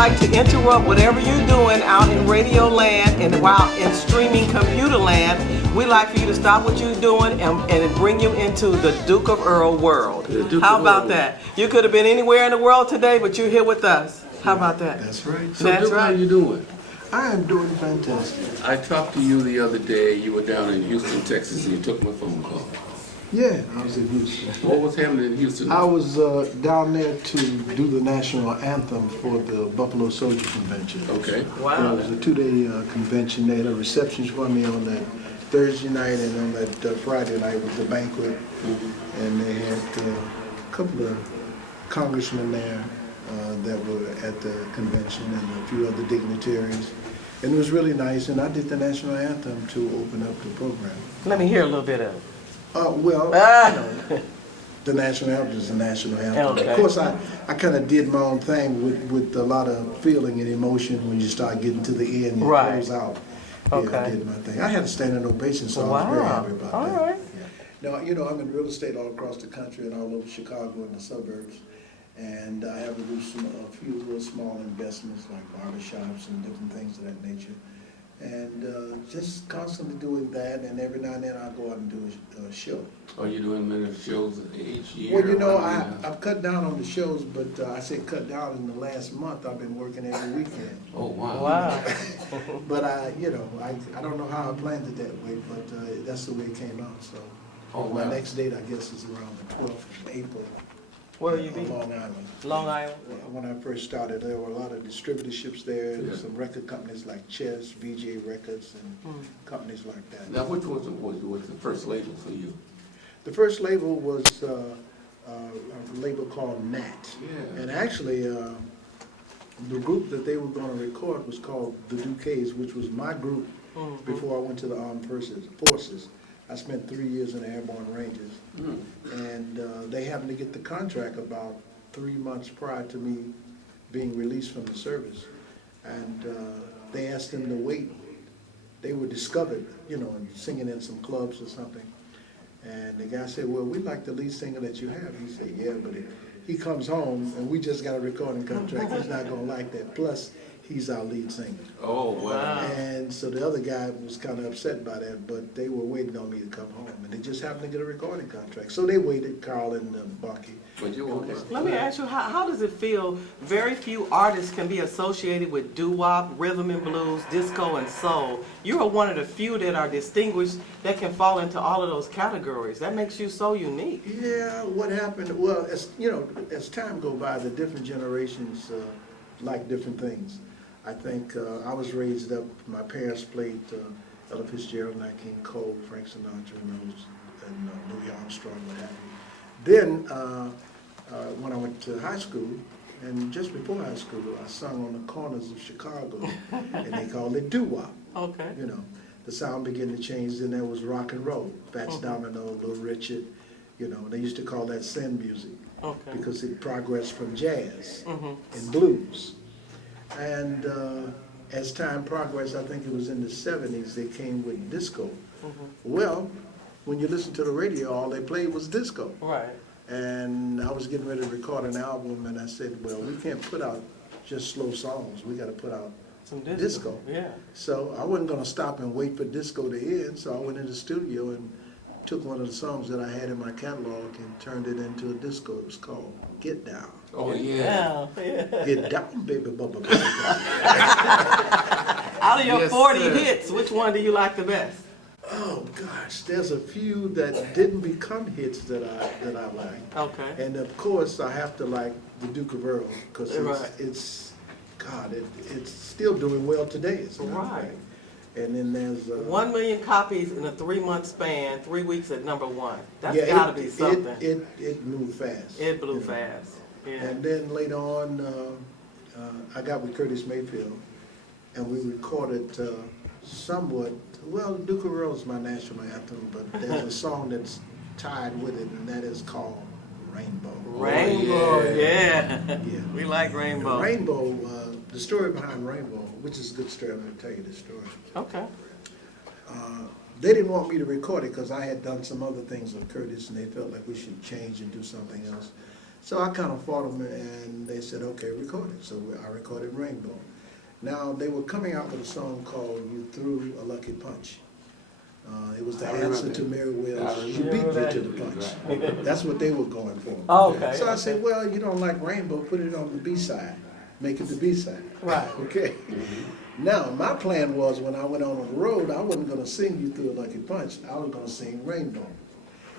like to interrupt whatever you're doing out in radio land and while in streaming computer land, we like for you to stop what you're doing and bring you into the Duke of Earl world. How about that? You could have been anywhere in the world today, but you're here with us. How about that? That's right. So That's Duke, how right. you doing? I am doing fantastic. I talked to you the other day. You were down in Houston, Texas, and you took my phone call. Yeah, I was in Houston. What was happening in Houston? I was down there to do the national anthem for the Buffalo Soldier Convention. Okay. Wow. It was a 2-day convention. They had a reception for me on that Thursday night, and on that Friday night was the banquet. And they had a couple of congressmen there that were at the convention and a few other dignitaries. And it was really nice, and I did the national anthem to open up the program. Let me hear a little bit of it. The national anthem is the national anthem. Okay. Of course, I kind of did my own thing with a lot of feeling and emotion when you start getting to the end and Right. close out. Okay. Yeah, I did my thing. I had a standing ovation, so I was very happy about All that. right. Yeah. Now, you know, I'm in real estate all across the country and all over Chicago and the suburbs. And I have a few little small investments like barbershops and different things of that nature. And just constantly doing that, and every now and then I'll go out and do a show. Are you doing many shows each year? Well, you know, I've cut down on the shows, but I say cut down in the last month. I've been working every weekend. Oh, wow. Wow. But I don't know how I planned it that way, but that's the way it came out. So Oh, my wow. next date, I guess, is around the 12th of April. Where you on be? Long Island. Long Island? When I first started, there were a lot of distributorships there, Yeah. some record companies like Chess, VJ Records, and companies like that. Now, which was the first label for you? The first label was a label called Nat. Yeah. And actually, the group that they were going to record was called the Duquesnes, which was my group before I went to the armed forces. I spent 3 years in the Airborne Rangers. And they happened to get the contract about 3 months prior to me being released from the service. And they asked them to wait. They were discovered, you know, and singing in some clubs or something. And the guy said, well, we like the lead singer that you have. He said, yeah, but he comes home and we just got a recording contract. He's not going to like that. Plus, he's our lead singer. Oh, wow. And so the other guy was kind of upset by that, but they were waiting on me to come home. And they just happened to get a recording contract. So they waited, Carl and Bunky. But you okay? Let me ask you, how does it feel? Very few artists can be associated with doo-wop, rhythm and blues, disco and soul. You are one of the few that are distinguished that can fall into all of those categories. That makes you so unique. Yeah, what happened, well, as time goes by, the different generations like different things. I think I was raised up, my parents played Ella Fitzgerald, Nat King Cole, Frank Sinatra, and Louis Armstrong, what have you. Then, when I went to high school, and just before high school, I sung on the corners of Chicago, and they called it doo-wop. Okay. You know, the sound began to change, then there was rock and roll, Fats Domino, Little Richard, you know, they used to call that sin music, Okay. because it progressed from jazz and blues. And as time progressed, I think it was in the 70s, they came with disco. Well, when you listen to the radio, all they played was disco. Right. And I was getting ready to record an album, and I said, well, we can't put out just slow songs. We got to put out Some disco. Yeah. So I wasn't going to stop and wait for disco to end, so I went in the studio and took one of the songs that I had in my catalog and turned it into a disco. It was called Get Down. Oh, yeah. Yeah. Get down, baby, bubba. Out of your Yes, 40 sir. hits, which one do you like the best? Oh gosh, there's a few that didn't become hits that I like. Okay. And of course, I have to like the Duke of Earl because Right. it's still doing well today. It's Right. And then there's 1 million copies in a 3-month span, 3 weeks at #1. That's yeah, gotta be something. It moved fast. It blew you know. fast. Yeah. And then later on, I got with Curtis Mayfield, and we recorded somewhat. Well, Duke of Earl is my national anthem, but there's a song that's tied with it, and that is called Rainbow. Rainbow, yeah. Yeah. We like Rainbow. Rainbow, the story behind Rainbow, which is a good story, I'm going to tell you this story. Okay. They didn't want me to record it because I had done some other things with Curtis, and they felt like we should change and do something else. So I kind of fought them, and they said, okay, record it. So I recorded Rainbow. Now, they were coming out with a song called You Threw a Lucky Punch. It was the I answer remember to Mary Wells, I She remember Beat Me that. to the Punch. Right. That's what they were going for. Oh, okay. So I said, well, you don't like Rainbow, put it on the B-side. Make it the B-side. Right. Okay. Now, my plan was when I went on the road, I wasn't going to sing You Threw a Lucky Punch. I was going to sing Rainbow.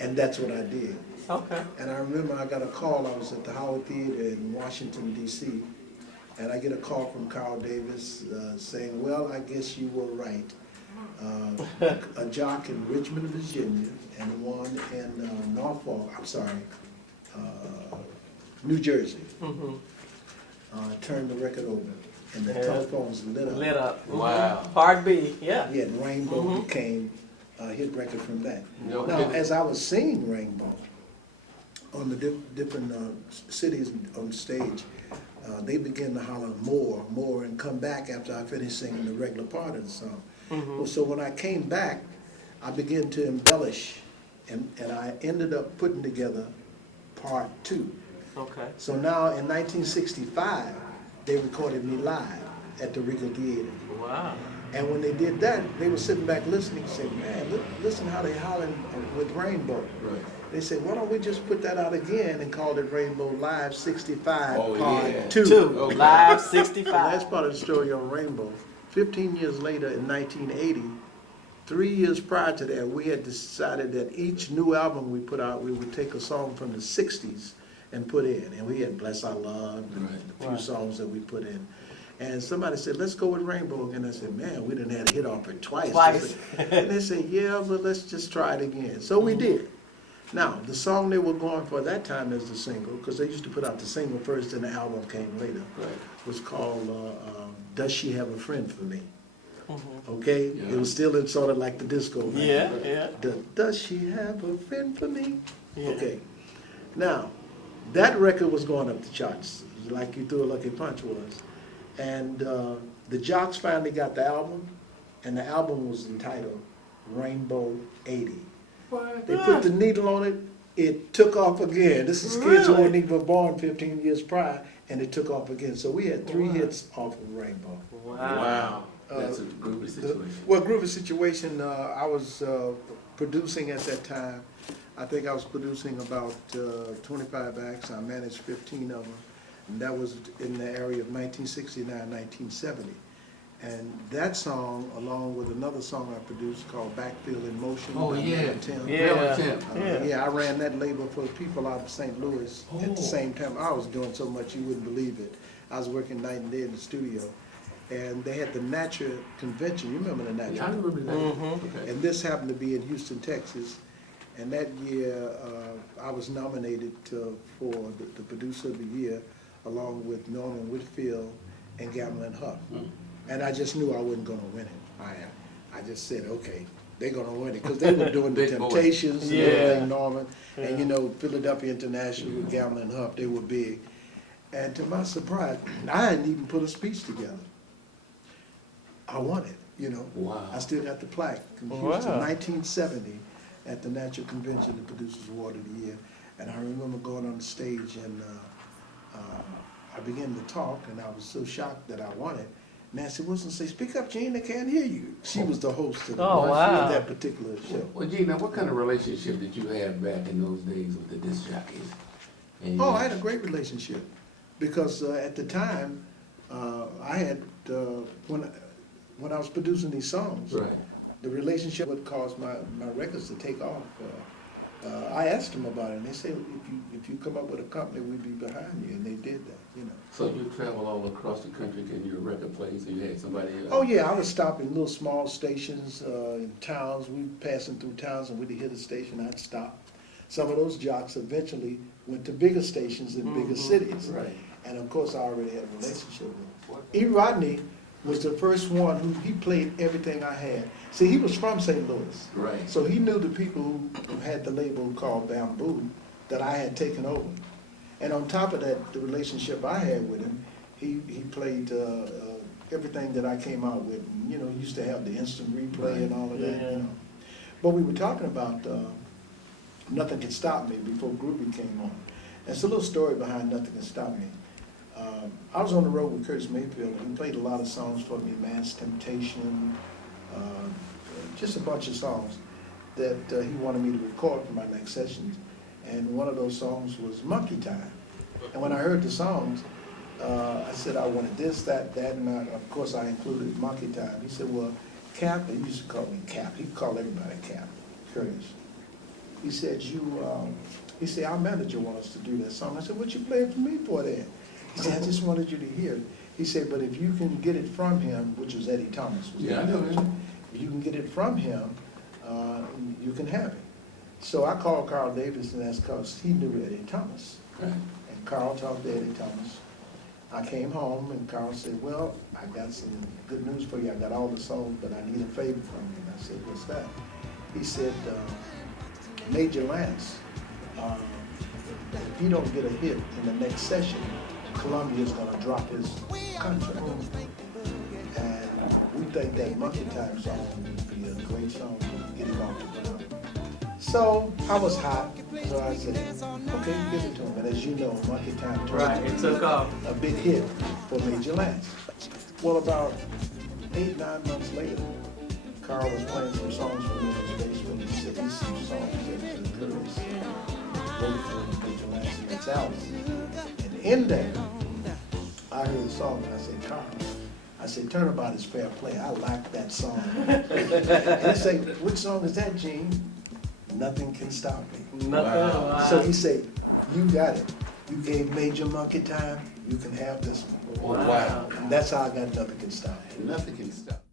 And that's what I did. Okay. And I remember I got a call. I was at the Howard Theater in Washington, D.C., and I get a call from Carl Davis saying, well, I guess you were right. A jock in Richmond, Virginia, and one in New Jersey, turned the record over, and the telephones lit up. Lit up. Wow. Part B, yeah. Yeah, and Rainbow became a hit record from that. No Now, kidding. as I was singing Rainbow on the different cities on stage, they began to holler more, and come back after I finished singing the regular part of the song. So when I came back, I began to embellish, and I ended up putting together part 2. Okay. So now in 1965, they recorded me live at the Regal Theater. Wow. And when they did that, they were sitting back listening and said, man, listen how they hollering with Rainbow. Right. They said, why don't we just put that out again and call it Rainbow Live 65 Oh, Part yeah. 2. Okay. Live The 65. last part of the story on Rainbow, 15 years later in 1980, 3 years prior to that, we had decided that each new album we put out, we would take a song from the 60s and put in. And we had Bless Our Love and a few Right. songs that we put in. And somebody said, let's go with Rainbow again. I said, man, we done had a hit off it twice. Twice. And they said, yeah, but let's just try it again. So we did. Now, the song they were going for that time as the single, because they used to put out the single first and the album came later, Right. was called Does She Have a Friend for Me? Mm-hmm. Okay? Yeah. It was still in sort of like the disco. man. Yeah. Does she have a friend for me? Yeah. Okay. Now, that record was going up the charts, like You Threw a Lucky Punch was. And the Jocks finally got the album, and the album was entitled Rainbow 80. What? They put the needle on it, it took off again. This is kids who weren't even born 15 years prior, and it took off again. So we had 3 hits off of Rainbow. Wow. That's a groovy situation. Well, Groovy Situation, I was producing at that time. I think I was producing about 25 acts. I managed 15 of them. And that was in the area of 1969, 1970. And that song, along with another song I produced called Backfield in Motion. Oh, by yeah. Mel Tim. Yeah. Tim. Yeah, I ran that label for people out of St. Louis at Oh. the same time. I was doing so much you wouldn't believe it. I was working night and day in the studio. And they had the Natural Convention. You remember the Natural? I remember that. Okay. And this happened to be in Houston, Texas. And that year, I was nominated for the producer of the year, along with Norman Whitfield and Gamlin Huff. And I just knew I wasn't going to win it. I just said, okay, they're going to win it. Because they were doing the Big boy. Temptations and Yeah. everything, Norman. And you know, Philadelphia International with Gamlin Huff, they were big. And to my surprise, I hadn't even put a speech together. I won it, you know. Wow. I still got the plaque from Wow. Houston, 1970, at the Natural Convention, the Producers Award of the Year. And I remember going on the stage and I began to talk, and I was so shocked that I won it. Nancy Wilson said, speak up, Gene, they can't hear you. She was the host of, Oh, wow. that particular show. Well, Gina, what kind of relationship did you have back in those days with the disc jockeys? And Oh, I had a great relationship because at the time, I had, when I was producing these songs, Right. the relationship would cause my records to take off. I asked them about it, and they said, if you come up with a company, we'd be behind you, and they did that, you know. So you travel all across the country getting your record played, so you had somebody else? Oh yeah, I would stop in little small stations in towns. We were passing through towns, and we'd hit a station, I'd stop. Some of those jocks eventually went to bigger stations in bigger cities. Right. And of course, I already had a relationship with them. E. Rodney was the first one who, he played everything I had. See, he was from St. Louis. Right. So he knew the people who had the label called Bamboo that I had taken over. And on top of that, the relationship I had with him, he played everything that I came out with. You know, he used to have the instant replay and all of that, Yeah. you know. But we were talking about Nothing Can Stop Me before Groovy came on. It's a little story behind Nothing Can Stop Me. I was on the road with Curtis Mayfield, and he played a lot of songs for me, Man's Temptation, just a bunch of songs that he wanted me to record for my next sessions. And one of those songs was Monkey Time. And when I heard the songs, I said I wanted this, that, and of course I included Monkey Time. He said, well, Cap, he used to call me Cap. He called everybody Cap, Curtis. He said, he said, our manager wants us to do that song. I said, what you playing for me for then? He said, I just wanted you to hear it. He said, but if you can get it from him, which was Eddie Thomas. Yeah, I know him. If you can get it from him, you can have it. So I called Carl Davis, and that's because he knew Eddie Thomas. Right. And Carl talked to Eddie Thomas. I came home, and Carl said, well, I got some good news for you. I got all the songs, but I need a favor from you. And I said, what's that? He said, Major Lance, if he don't get a hit in the next session, Columbia's gonna drop his contract. And we think that Monkey Time song would be a great song to get him off the ground. So I was hot, so I said, okay, give it to him. And as you know, Monkey Time turned Right, it took off. a big hit for Major Lance. Well, about 8, 9 months later, Carl was playing some songs for me in his basement. He said, these some songs that Curtis wrote for Major Lance in its album. And in there, I heard a song, and I said, Carl, I said, Turnabout is Fair Play. I like that song. And he said, which song is that, Gene? Nothing Can Stop Me. Nothing. Wow. So he said, you got it. You gave Major Monkey Time, you can have this one. Wow. And that's how I got Nothing Can Stop Me. Nothing can stop.